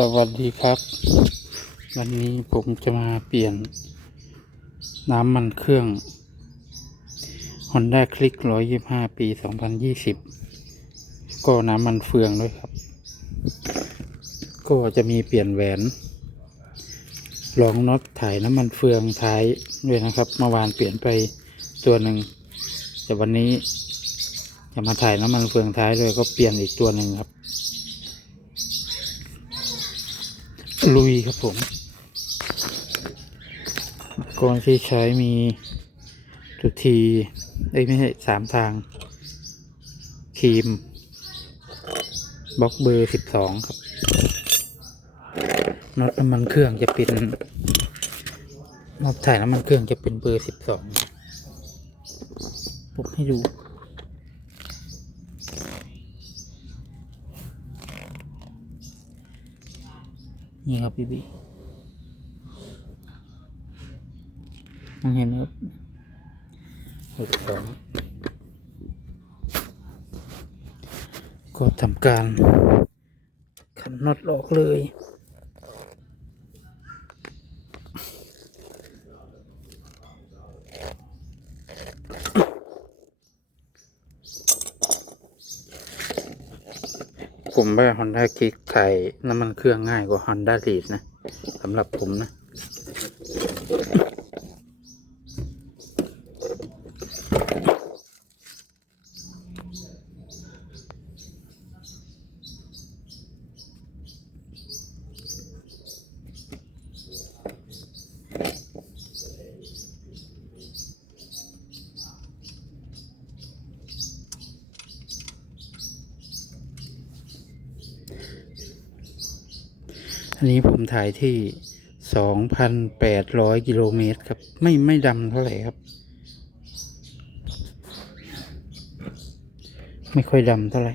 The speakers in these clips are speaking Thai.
สวัสดีครับ วันนี้ผมจะมาเปลี่ยน น้ำมันเครื่อง Honda Click 125 ปี 2020 ก็น้ำมันเฟืองด้วยครับ ก็จะมีเปลี่ยนแหวนรองน็อตถ่ายน้ำมันเฟืองท้ายด้วยนะครับเมื่อวานเปลี่ยนไปตัวหนึ่งแต่วันนี้จะมาถ่ายน้ำมันเฟืองท้ายด้วยก็เปลี่ยนอีกตัวหนึ่งครับ ลุยครับผมก่อนที่ใช้มีทุกทีเอ้ไม่ใช่สามทางครีมบล็อกเบอร์สิบสองครับน็อตน้ำมันเครื่องจะเป็นน็อตถ่ายน้ำมันเครื่องจะเป็นเบอร์สิบสองผมให้ดู นี่ครับพี่บีมองเห็นไหมครับหกสองก็ทำการขันน็อตออกเลย ผมว่า Honda Kick ไข่น้ำมันเครื่องง่ายกว่า Honda ้าลีดนะสำหรับผมนะ นนี้ผมถ่ายที่สองพันแปดร้อยกิโลเมตรครับ ไม่ไม่ดำเท่าไหร่ครับ ไม่ค่อยดำเท่าไหร่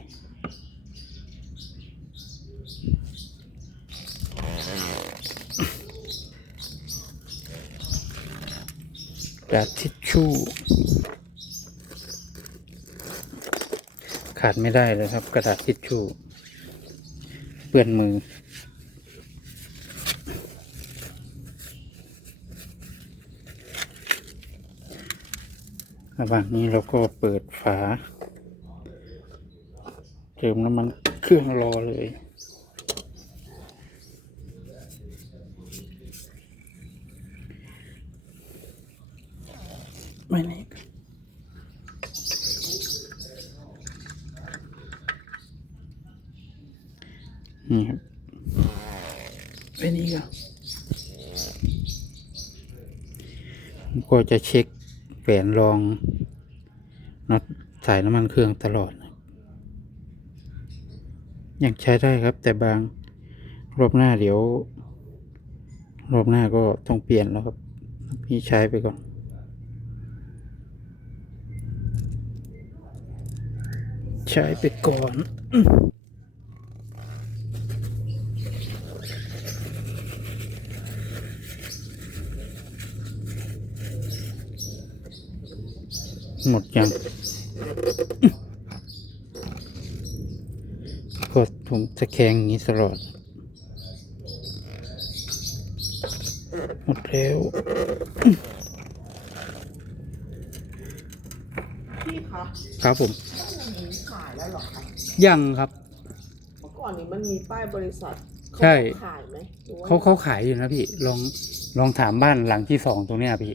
กระดาษทิชชู่ขาดไม่ได้เลยครับ กระดาษทิชชู่เปื้อนมือ ระหว่างนี้เราก็เปิดฝา เติมน้ำมันเครื่องรอเลย ไม่นี่นี่ครับไม่นี่ก็ก็จะเช็คแหวนรอง น็อตสายน้ำมันเครื่องตลอดยังใช้ได้ครับ แต่บางรอบหน้าเดี๋ยว รอบหน้าก็ต้องเปลี่ยนแล้วครับพี่ใช้ไปก่อน ใช้ไปก่อน หมดยังกดผมจะแข็งอย่างนี้ตลอด หมดแล้วพี่คะครับผมมันมีขายแล้วเหรอคะยังครับ เมื่อก่อนนี้มันมีป้ายบริษัทเขาใช่ขายไหมหรือว่เขาเขาขายอยู่นะพี่ ลองลองถามบ้านหลังที่สองตรงเนี้ยพี่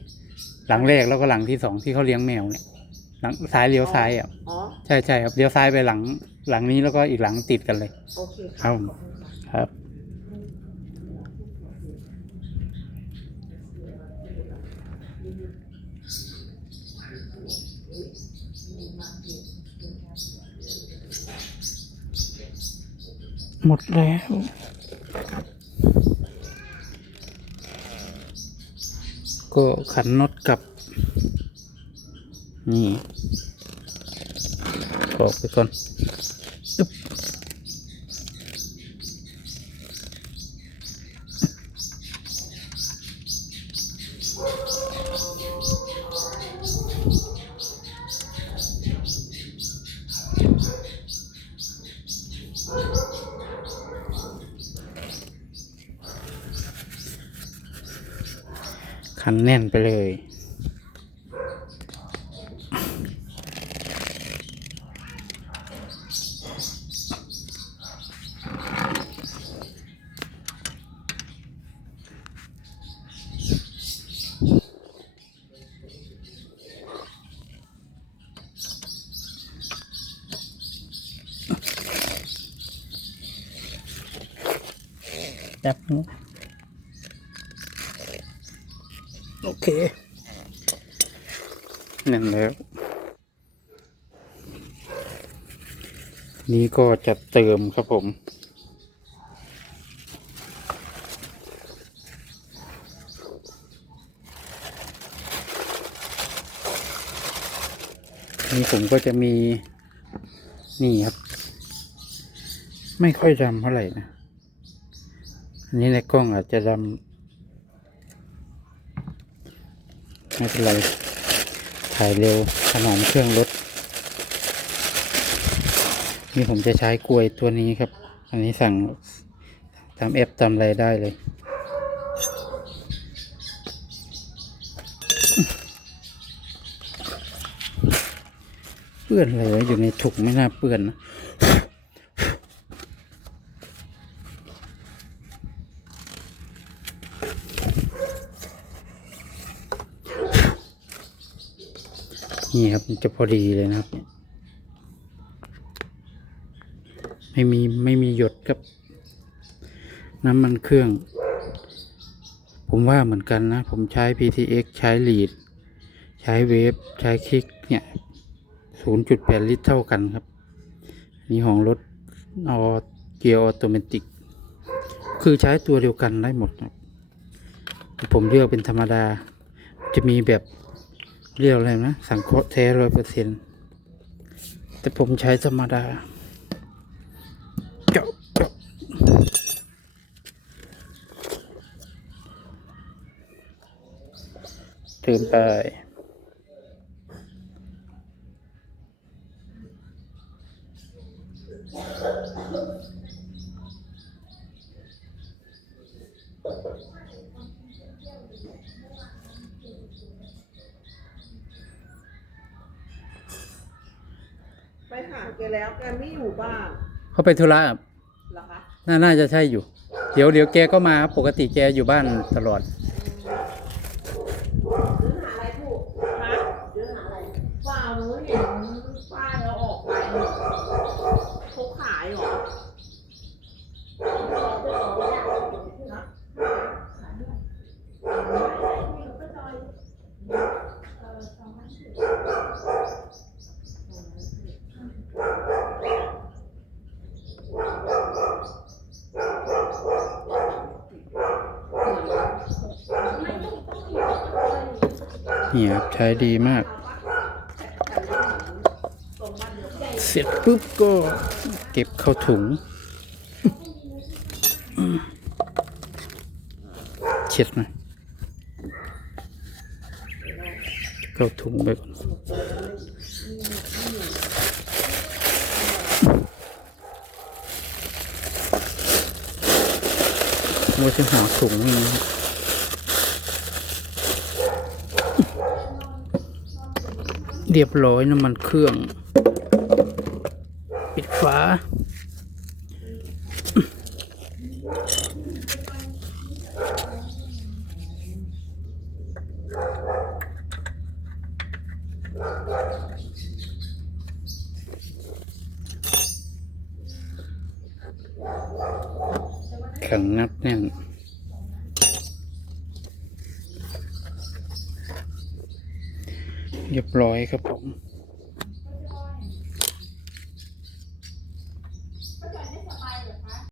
หลังแรกแล้วก็หลังที่สองที่เขาเลี้ยงแมวเนี่ย หลังซ้ายเลี้ยวซ้ายอะอ๋อใช่ใช่ครับเลี้ยวซ้ายไปหลัง หลังนี้แล้วก็อีกหลังติดกันเลย โอเคครับผมขอณค่ะ ครับ หมดแล้ว ก็ขันน็อตกลับ นี่ขอบไปก่อนขันแน่นไปเลย โอเคนั่นแล้ว นี่ก็จะเติมครับผมนี่ผมก็จะมี นี่ครับ ไม่ค่อยดำเท่าไหร่นะ นนี้ในกล้องอาจจะดำไม่เป็นไร ถ่ายเร็วถนอมเครื่องรถ นี่ผมจะใช้กลวยตัวนี้ครับ อันนี้สั่งตามแอปตามอะไรได้เลยเปื้อนอะไรอยู่ในถุงไม่น่าเปื้อนนะ นี่ครับจะพอดีเลยนะครับ ไม่มีไม่มีหยดครับ น้ำมันเครื่อง ผมว่าเหมือนกันนะ ผมใช้ PTX ใช้ลีด ใช้เวฟ ใช้คลิกเนี่ย 0.8 ลิตรเท่ากันครับ นี่ของรถออเกียร์ออโตเมติก คือใช้ตัวเดียวกันได้หมดครับ ผมเลือกเป็นธรรมดา จะมีแบบเรียกอะไรนะ สังเคราะห์แท้ร้อยเปอร์เซ็นแต่ผมใช้ธรรมดาเจาะเจาะเติมไป ไปหา แกแล้วแกไม่อยู่บ้านเขาไปธุระครับเหรอคะน่าน่าจะใช่อยู่ เดี๋ยวเดี๋ยวแกก็มาครับปกติแกอยู่บ้านตลอด หาอะไรถูกฮะเดือหาอะไรเปล่าหนูเห็นป้าเขาออกไปเขาขายเหรอนะ นี่ครับใช้ดีมาก เสร็จปุ๊บก็เก็บเข้าถุง เช็ดหนะเข้าถุงไปก่อนว่าจะหาถุงนี่นะ เรียบร้อยน้ำมันเครื่อง ปิดฝาแข็งนัดแน่น รียบร้อยครับผม